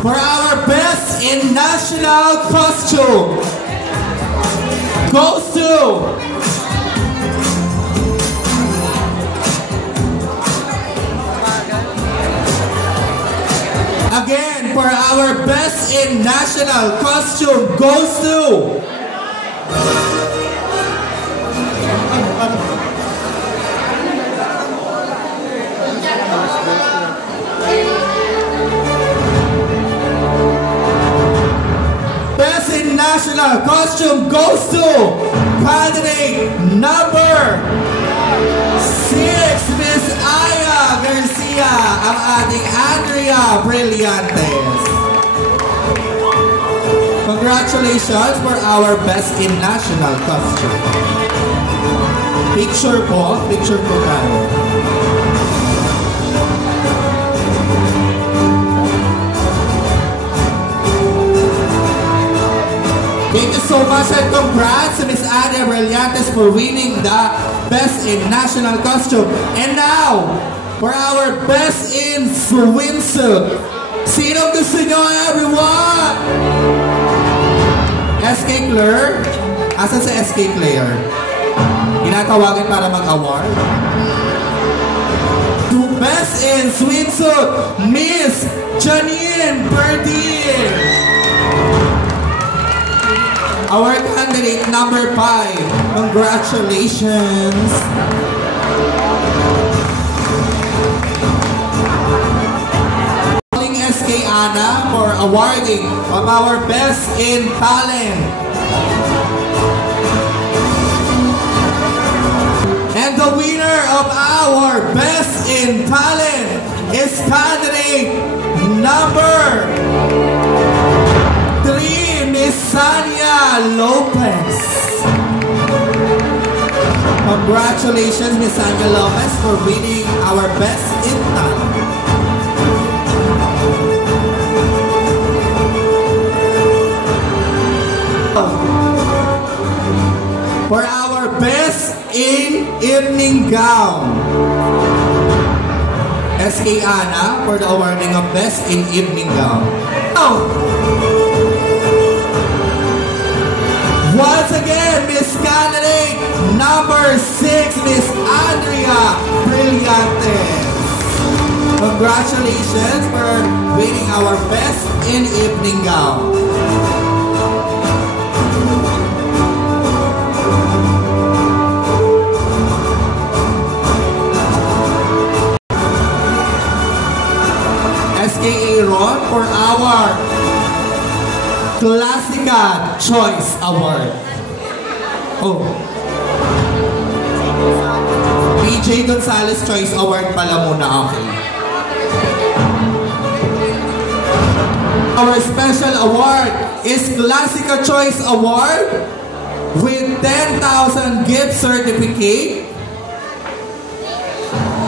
For our best in national costume goes to again, for our best in national costume goes to best in national costume goes to candidate number 6, Miss Aya Garcia, ang ating Andrea Brillantes. Congratulations for our best in national costume. Picture po tayo. Thank you so much and congrats to Miss Andrea Brillantes for winning the best in national costume. And now, for our best in swimsuit. Sino gusto nyo, everyone? SK Claire? Asan si SK Claire? Tinatawagan para mag-award? To best in swimsuit, Miss Janine Berdin. Our candidate number 5. Congratulations. Calling SK Ana for awarding of our best in talent. And the winner of our best in talent is candidate number 3, Miss Sania Lopez. Congratulations, Miss Sania Lopez, for winning our best in talent. For our best in evening gown, SK Ana for the awarding of best in evening gown. Once again, Miss Candidate number 6, Miss Andrea Brillantes. Congratulations for winning our best in evening gown. SK Aaron for our Classica Choice Award. PJ Gonzalez Choice Award pala muna, okay. Our special award is Classica Choice Award with 10,000 gift certificate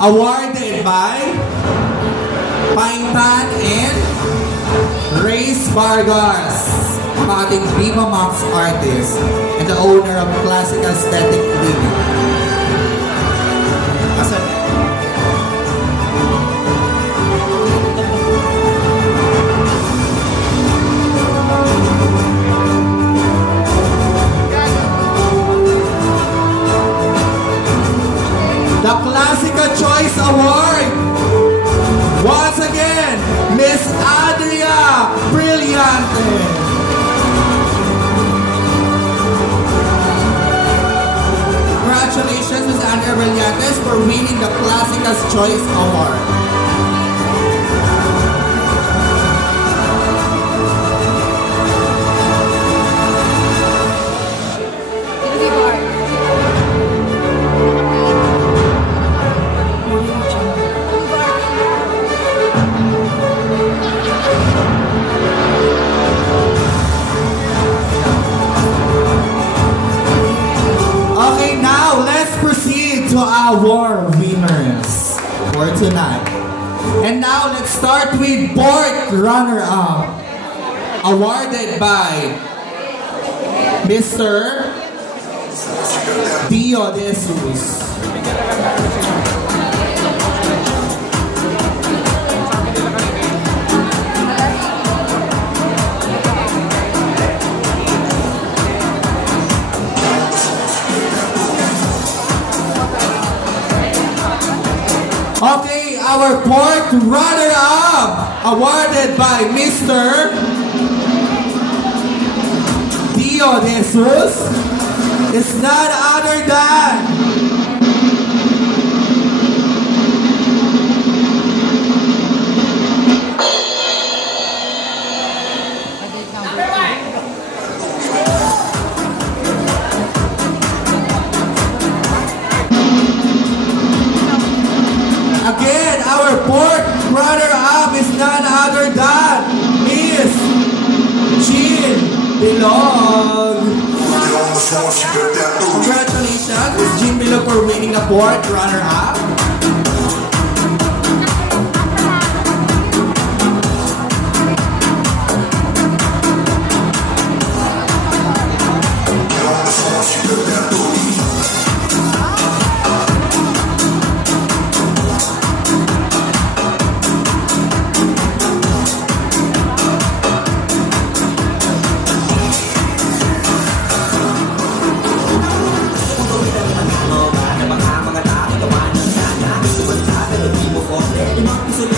awarded by Paintan and Race Vargas, ang ating Viva Max artist and the owner of Classic Aesthetic Living. The Classica Choice Award, once again, Miss Andrea Brillantes. Congratulations, Miss Andrea Brillantes, for winning the Classica's Choice Award. To our winners for tonight. And now let's start with board runner-up, awarded by Mr. Dio De Jesus. runner-up, awarded by Mr. Dio De Jesus, is none other than again, our fourth runner-up is none other than Miss Jean Bilog. Congratulations, Miss Jean Bilog, for winning the fourth runner-up.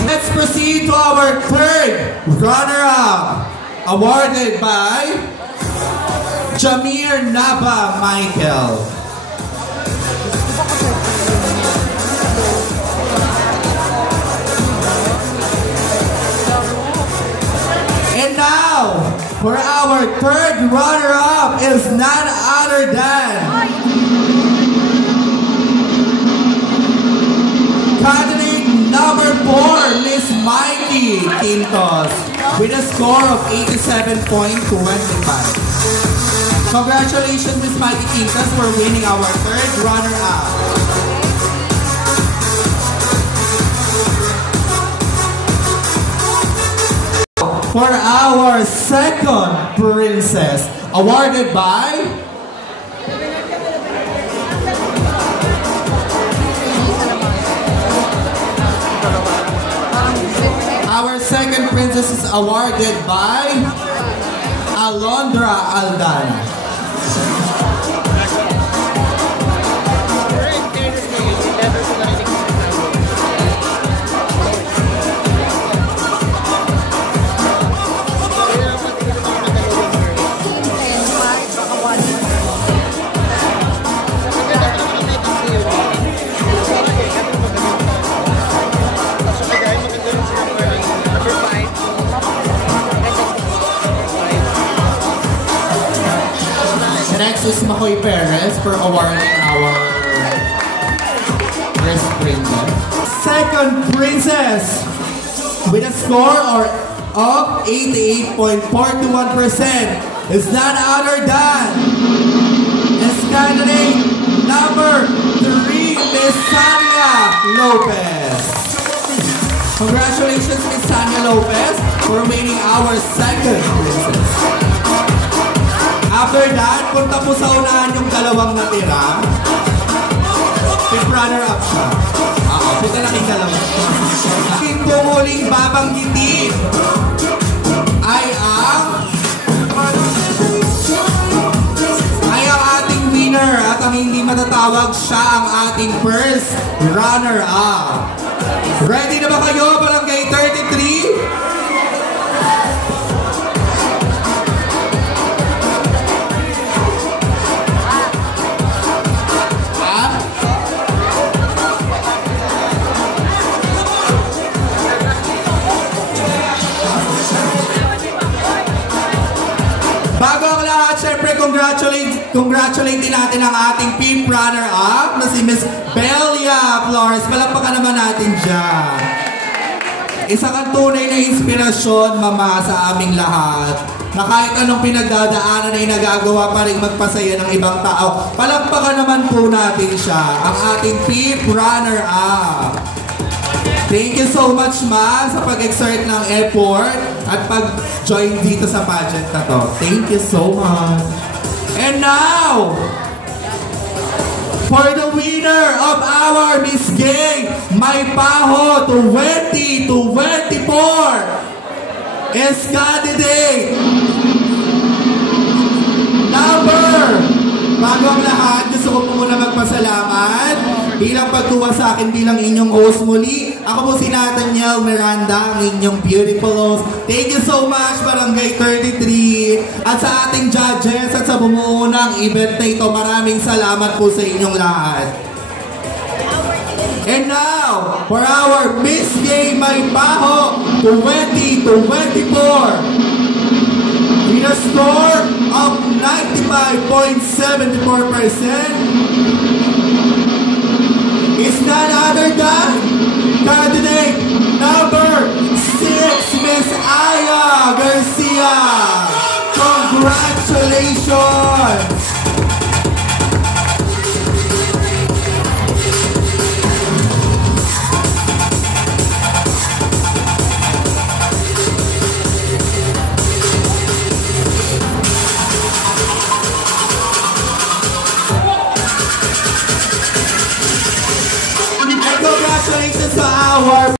Let's proceed to our third runner-up, awarded by Jamir Nava Michael. And now, for our third runner-up is none other than candidate number 4, Miss Mikey Quintos, with a score of 87.25. Congratulations, Miss Mikey Quintos, for winning our third runner-up. For our second princess, awarded by our second princess is awarded by Alondra Aldana. Next is Makoy Perez for awarding our first princess. Second princess with a score of 88.41% is none other than candidate number 3, Miss Sania Lopez. Congratulations, Miss Sania Lopez, for winning our second princess. After that, punta po sa unahan yung dalawang natira. Fifth runner-up siya. Punta na kayong dalawa. Aking pumuling babanggitin ay ang ating winner at ang hindi matatawag, siya ang ating first runner-up. Ready na ba kayo, Barangay 33? Bago ang lahat, syempre congratulate din natin ang ating fifth runner-up na si Miss Belia Flores. Palakpakan naman natin dyan. Isa kang tunay na inspirasyon, Mama, sa aming lahat. Na kahit anong pinagdadaanan ay nagagawa pa rin magpasaya ng ibang tao. Palakpakan naman po natin siya, ang ating fifth runner-up. Thank you so much, Ma, sa pag-exert ng effort at pag-join dito sa pageant na to. Thank you so much. And now, for the winner of our Miss Gay May Paho 2024 is candidate number, bago ang lahat, gusto ko po muna magpasalamat bilang pagtuwa sa akin bilang inyong host muli. Ako po si Nathaniel Miranda, ang inyong beautiful host. Thank you so much, Barangay 33. At sa ating judges at sa bumuo ng event na ito, maraming salamat po sa inyong lahat. And now, for our Miss Gay May Baho 2024. With a score of 95.74% is none other than candidate number 6, Miss Aya Garcia. Congratulations! Congratulations to our